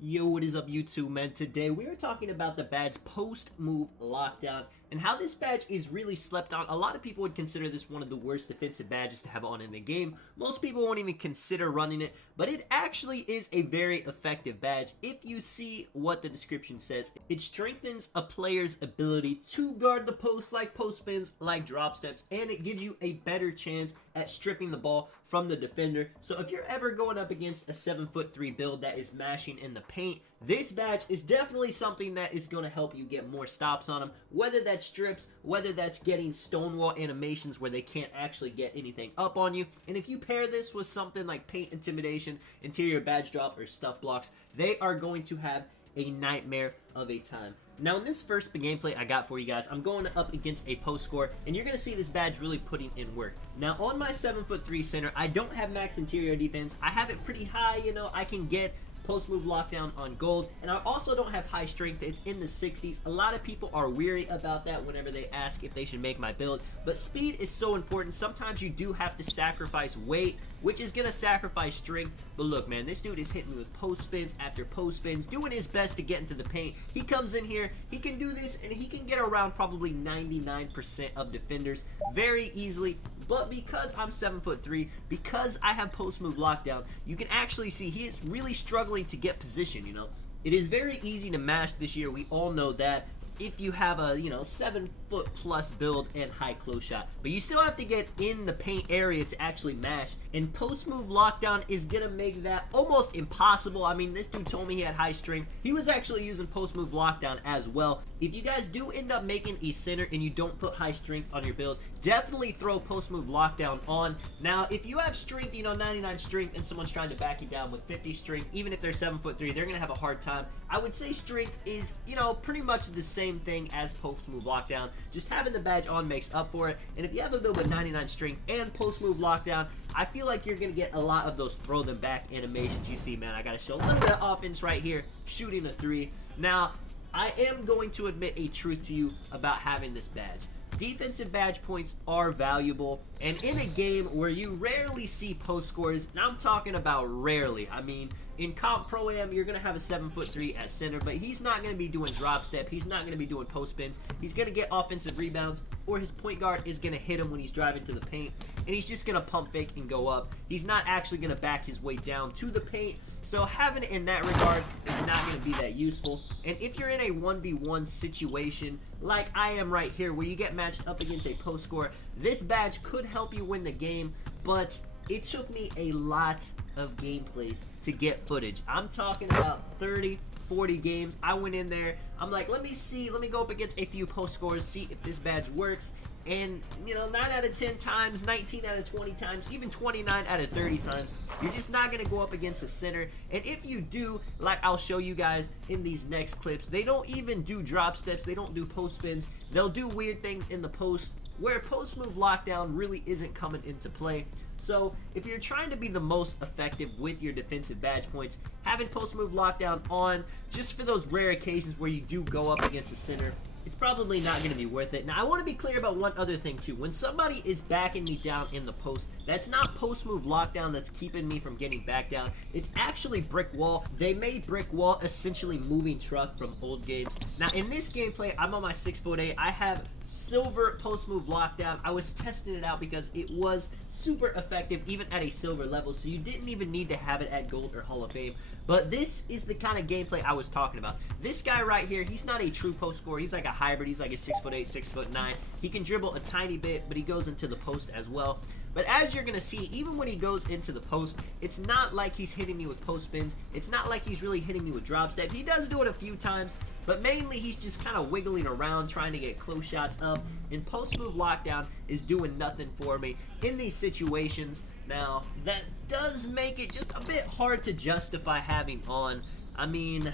Yo, what is up YouTube, man? Today we are talking about the badge post-move lockdown and how this badge is really slept on. A lot of people would consider this one of the worst defensive badges to have on in the game. Most people won't even consider running it, but it actually is a very effective badge. If you see what the description says, it strengthens a player's ability to guard the post, like post spins, like drop steps, and it gives you a better chance at stripping the ball from the defender. So if you're ever going up against a 7'3" build that is mashing in the paint, this badge is definitely something that is going to help you get more stops on them, whether that's strips, whether that's getting stonewall animations where they can't actually get anything up on you. And if you pair this with something like paint intimidation, interior badge drop, or stuff blocks, they are going to have a nightmare of a time. Now in this first gameplay I got for you guys, I'm going up against a post scorer, and you're going to see this badge really putting in work. Now on my 7'3" center, I don't have max interior defense. I have it pretty high, you know, I can get post-move lockdown on gold, and I also don't have high strength. It's in the 60s. A lot of people are weary about that whenever they ask if they should make my build, but speed is so important. Sometimes you do have to sacrifice weight, which is gonna sacrifice strength. But look, man, this dude is hitting me with post spins after post spins, doing his best to get into the paint. He comes in here, he can do this, and he can get around probably 99% of defenders very easily. But because I'm 7'3", because I have post-move lockdown, you can actually see he is really struggling to get position, you know. It is very easy to mash this year, we all know that, if you have a, 7-foot+ build and high close shot. But you still have to get in the paint area to actually mash, and post-move lockdown is gonna make that almost impossible. I mean, this dude told me he had high strength. He was actually using post-move lockdown as well. If you guys do end up making a center and you don't put high strength on your build, definitely throw post-move lockdown on. Now, if you have strength, 99 strength, and someone's trying to back you down with 50 strength, even if they're 7'3", they're gonna have a hard time. I would say strength is, pretty much the same thing as post-move lockdown. Just having the badge on makes up for it. And if you have a build with 99 strength and post-move lockdown, I feel like you're gonna get a lot of those throw them back animations. You see, man, I gotta show a little bit of offense right here, shooting a 3. Now, I am going to admit a truth to you about having this badge. Defensive badge points are valuable, and in a game where you rarely see post scores, and I'm talking about rarely, I mean, in Comp Pro-Am, you're going to have a 7'3" at center, but he's not going to be doing drop step, he's not going to be doing post spins, he's going to get offensive rebounds, or his point guard is going to hit him when he's driving to the paint, and he's just going to pump fake and go up. He's not actually going to back his way down to the paint, so having it in that regard is not going to be that useful. And if you're in a 1v1 situation, like I am right here, where you get matched up against a post scorer, this badge could help you win the game, but it took me a lot of gameplays to get footage. I'm talking about 30, 40 games. I went in there, I'm like, let me go up against a few post scores, see if this badge works. And, 9 out of 10 times, 19 out of 20 times, even 29 out of 30 times, you're just not going to go up against a center. And if you do, like I'll show you guys in these next clips, they don't even do drop steps, they don't do post spins, they'll do weird things in the post, where post-move lockdown really isn't coming into play. So if you're trying to be the most effective with your defensive badge points, having post-move lockdown on, just for those rare occasions where you do go up against a center, it's probably not going to be worth it. Now, I want to be clear about one other thing too. When somebody is backing me down in the post, that's not post-move lockdown that's keeping me from getting back down. It's actually brick wall. They made brick wall essentially moving truck from old games. Now, in this gameplay, I'm on my 6'8". I have silver post-move lockdown. I was testing it out because it was super effective even at a silver level, so you didn't even need to have it at gold or Hall of Fame. But this is the kind of gameplay I was talking about. This guy right here, he's not a true post scorer. He's like a hybrid. He's like a 6'8", 6'9". He can dribble a tiny bit, but he goes into the post as well. But as you're gonna see, even when he goes into the post, it's not like he's hitting me with post spins. It's not like he's really hitting me with drop step. He does do it a few times, but mainly he's just kind of wiggling around trying to get close shots up, and post-move lockdown is doing nothing for me in these situations. Now, that does make it just a bit hard to justify having on. I mean,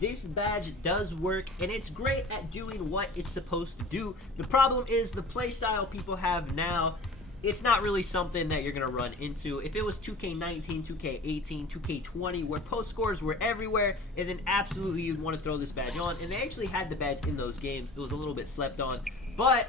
this badge does work, and it's great at doing what it's supposed to do. The problem is the playstyle people have now. It's not really something that you're going to run into. If it was 2K19, 2K18, 2K20, where post scores were everywhere, and then absolutely you'd want to throw this badge on, and they actually had the badge in those games. It was a little bit slept on, but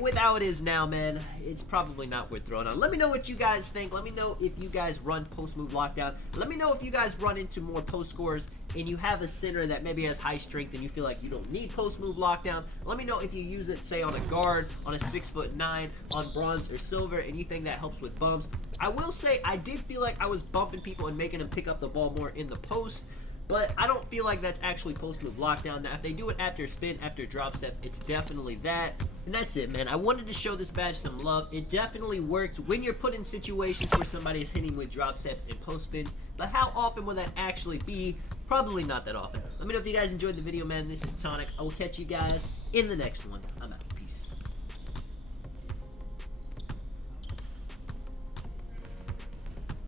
with how it is now, man, it's probably not worth throwing on. Let me know what you guys think. Let me know if you guys run post-move lockdown. Let me know if you guys run into more post scorers and you have a center that maybe has high strength and you feel like you don't need post-move lockdown. Let me know if you use it, say, on a guard, on a 6'9", on bronze or silver, and you think that helps with bumps. I will say I did feel like I was bumping people and making them pick up the ball more in the post, but I don't feel like that's actually post-move lockdown. Now, if they do it after spin, after drop step, it's definitely that. And that's it, man. I wanted to show this badge some love. It definitely works when you're put in situations where somebody is hitting with drop steps and post spins. But how often will that actually be? Probably not that often. Let me know if you guys enjoyed the video, man. This is Tonic. I will catch you guys in the next one. I'm out.